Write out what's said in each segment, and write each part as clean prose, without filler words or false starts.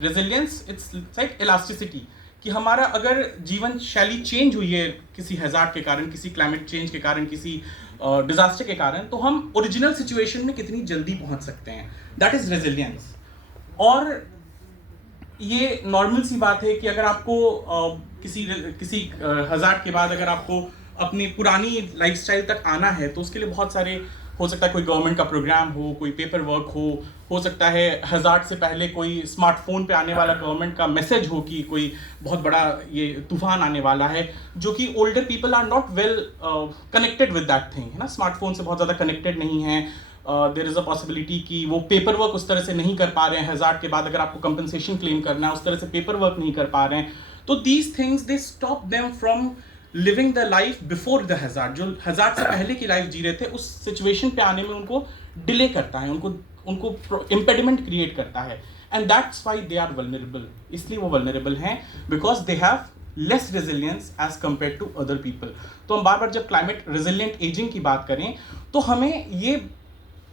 Resilience it's like elasticity, कि हमारा अगर जीवन शैली चेंज हुई है किसी हैजार्ड के कारण, किसी क्लाइमेट चेंज के कारण, किसी डिजास्टर के कारण, तो हम ओरिजिनल सिचुएशन में कितनी जल्दी पहुंच सकते हैं, दैट इज रेजिलियंस। और ये नॉर्मल सी बात है कि अगर आपको किसी हैजार्ड के बाद अगर आपको अपनी पुरानी लाइफस्टाइल तक आना है, तो उसके लिए बहुत सारे, हो सकता है कोई गवर्नमेंट का प्रोग्राम हो, कोई पेपर वर्क हो सकता है हैजार्ड से पहले कोई स्मार्टफोन पे आने वाला गवर्नमेंट का मैसेज हो कि कोई बहुत बड़ा ये तूफान आने वाला है, जो कि older people are not well connected with that thing, है ना, स्मार्टफोन से बहुत ज़्यादा कनेक्टेड नहीं है। देयर इज़ अ पॉसिबिलिटी कि वो पेपर वर्क उस तरह से नहीं कर पा रहे हैं, हैजार्ड के बाद अगर आपको कंपनसेशन क्लेम करना है उस तरह से पेपर वर्क नहीं कर पा रहे हैं, तो these things they stop them from living the life before the hazard. जो हैजार्ड से पहले की लाइफ जी रहे थे, उस सिचुएशन पे आने में उनको डिले करता है, उनको इम्पेडिमेंट क्रिएट करता है, and that's why they are vulnerable. इसलिए वो वल्नरेबल हैं because they have less resilience as compare to other people. तो हम बार बार जब क्लाइमेट रेजिलियंट एजिंग की बात करें, तो हमें ये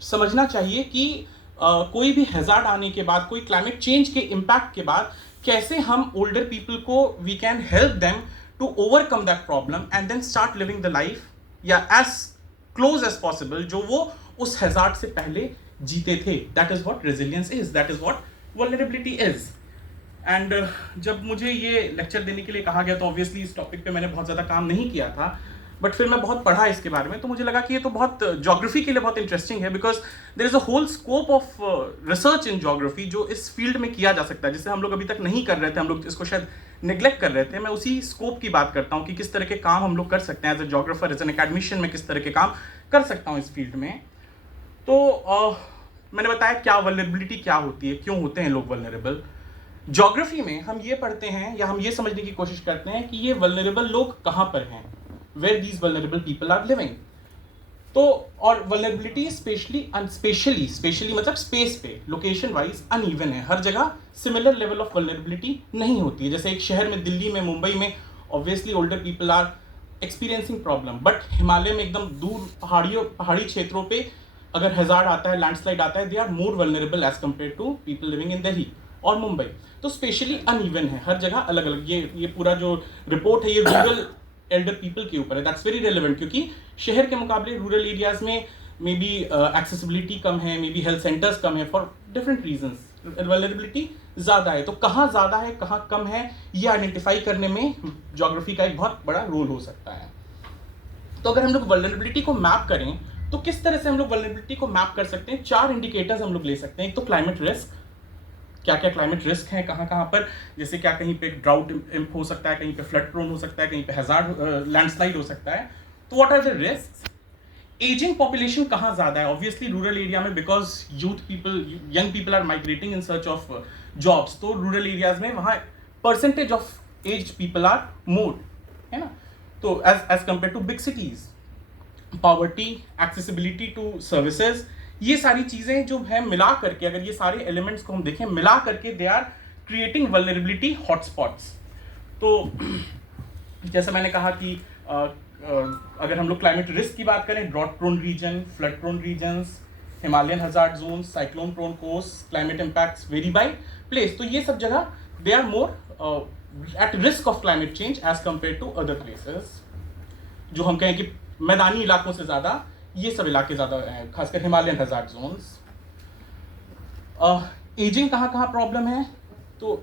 समझना चाहिए कि कोई भी हैजार्ड आने के बाद, कोई क्लाइमेट चेंज के इम्पैक्ट के बाद, कैसे हम ओल्डर पीपल को we can help them to overcome that problem and then start living the life as close as possible जो वो उस हैजार्ड से पहले जीते थे। That is what resilience is, that is what vulnerability is। and जब मुझे ये लेक्चर देने के लिए कहा गया, तो ऑब्वियसली इस टॉपिक पे मैंने बहुत ज़्यादा काम नहीं किया था, बट फिर मैं बहुत पढ़ा इसके बारे में, तो मुझे लगा कि ये तो बहुत ज्योग्राफी के लिए बहुत इंटरेस्टिंग है, because there is a whole scope of research in geography जो इस फील्ड में किया जा सकता है, जिसे हम लोग अभी तक नहीं कर रहे थे, हम लोग इसको शायद निग्लेक्ट कर रहे थे। मैं उसी स्कोप की बात करता हूँ कि किस तरह के काम हम लोग कर सकते हैं as a geographer, as an academician में किस तरह के काम कर सकता हूँ इस फील्ड में। तो मैंने बताया क्या वल्नरेबिलिटी क्या होती है, क्यों होते हैं लोग वल्नरेबल। ज्योग्राफी में हम ये पढ़ते हैं या हम ये समझने की कोशिश करते हैं कि ये वल्नरेबल लोग कहाँ पर हैं, where these vulnerable people are living। तो और vulnerability स्पेशली मतलब स्पेस पे, लोकेशन वाइज अनइवन है, हर जगह सिमिलर लेवल ऑफ vulnerability नहीं होती है। जैसे एक शहर में, दिल्ली में, मुंबई में, obviously older people are experiencing problem, but Himalaya में एकदम दूर पहाड़ी क्षेत्रों पे अगर हैजार्ड आता है, लैंडस्लाइड आता है, they are more vulnerable as compare to people living in Delhi और मुंबई। तो स्पेशली अनइवन है, हर जगह अलग अलग। ये पूरा जो रिपोर्ट है ये रूरल एल्डर पीपल के ऊपर है, दैट्स वेरी रेलेवेंट, क्योंकि शहर के मुकाबले रूरल एरियाज में मे बी एक्सेसिबिलिटी कम है, मे बी हेल्थ सेंटर्स कम है, फॉर डिफरेंट रीजंस वल्नरेबिलिटी ज़्यादा है। तो कहाँ ज़्यादा है, कहाँ कम है, ये आइडेंटिफाई करने में ज्योग्राफी का एक बहुत बड़ा रोल हो सकता है। तो अगर हम लोग वल्नरेबिलिटी को मैप करें, तो किस तरह से हम लोग वल्नरेबिलिटी को मैप कर सकते हैं? 4 इंडिकेटर्स हम लोग ले सकते हैं। एक तो क्लाइमेट रिस्क, क्या क्या क्लाइमेट रिस्क है कहाँ कहाँ पर, जैसे क्या कहीं पे ड्राउट हो सकता है, कहीं पे फ्लड प्रोन हो सकता है, कहीं पे हैजार्ड लैंडस्लाइड हो सकता है। तो what are the risk? Ageing population कहाँ ज़्यादा है? ऑब्वियसली रूरल एरिया में, because young people are migrating in search of jobs, तो रूरल एरियाज में वहाँ percentage of aged people are more, है ना, तो as compare to big cities. Poverty, accessibility to services, ये सारी चीजें जो है मिला करके, अगर ये सारे एलिमेंट्स को हम देखें मिला करके, they are creating vulnerability hotspots. तो जैसा मैंने कहा कि अगर हम लोग क्लाइमेट रिस्क की बात करें, drought prone region, flood prone regions, Himalayan hazard zone, cyclone prone coast, climate impacts very by place, तो ये सब जगह they are more at risk of climate change as compare to other places. जो हम कहें कि मैदानी इलाकों से ज़्यादा ये सब इलाके ज़्यादा हैं, खासकर हिमालयन हैजार्ड जोन्स। एजिंग कहाँ कहाँ प्रॉब्लम है? तो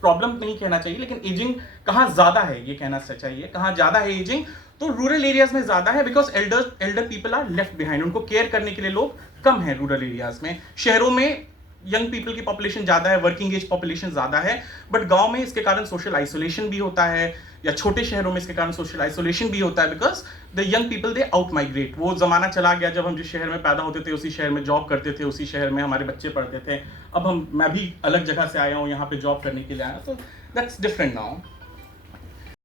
प्रॉब्लम नहीं कहना चाहिए, लेकिन एजिंग कहाँ ज़्यादा है ये कहना चाहिए। कहाँ ज़्यादा है एजिंग? तो रूरल एरियाज में ज़्यादा है, because elder people are left behind, उनको केयर करने के लिए लोग कम हैं रूरल एरियाज में। शहरों में यंग पीपल की पॉपुलेशन ज़्यादा है, वर्किंग एज पॉपुलेशन ज़्यादा है, बट गांव में इसके कारण सोशल आइसोलेशन भी होता है, या छोटे शहरों में इसके कारण सोशल आइसोलेशन भी होता है, because the young people they out migrate. वो ज़माना चला गया जब हम जिस शहर में पैदा होते थे उसी शहर में जॉब करते थे, उसी शहर में हमारे बच्चे पढ़ते थे। अब मैं भी अलग जगह से आया हूँ, यहाँ पे जॉब करने के लिए आया, तो दैट्स डिफरेंट नाउ।